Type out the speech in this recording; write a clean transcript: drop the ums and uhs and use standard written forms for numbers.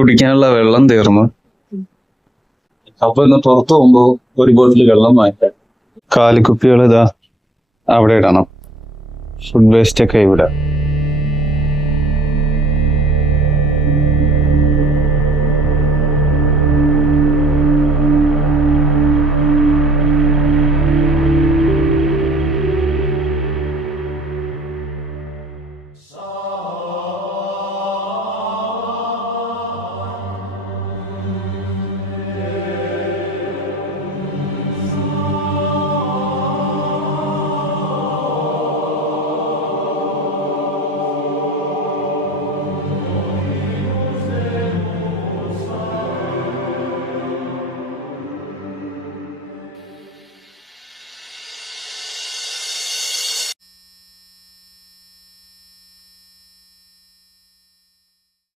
കുടിക്കാനുള്ള വെള്ളം തീർന്നു. അപ്പൊ ഇന്ന് പുറത്തു പോകുമ്പോ ഒരു ബോട്ടിൽ വെള്ളം വാങ്ങിക്കാം. കാലിക്കുപ്പികൾ ഇതാ അവിടെ ഇടണം. ഫുഡ് വേസ്റ്റ് ഒക്കെ ഇവിടെ.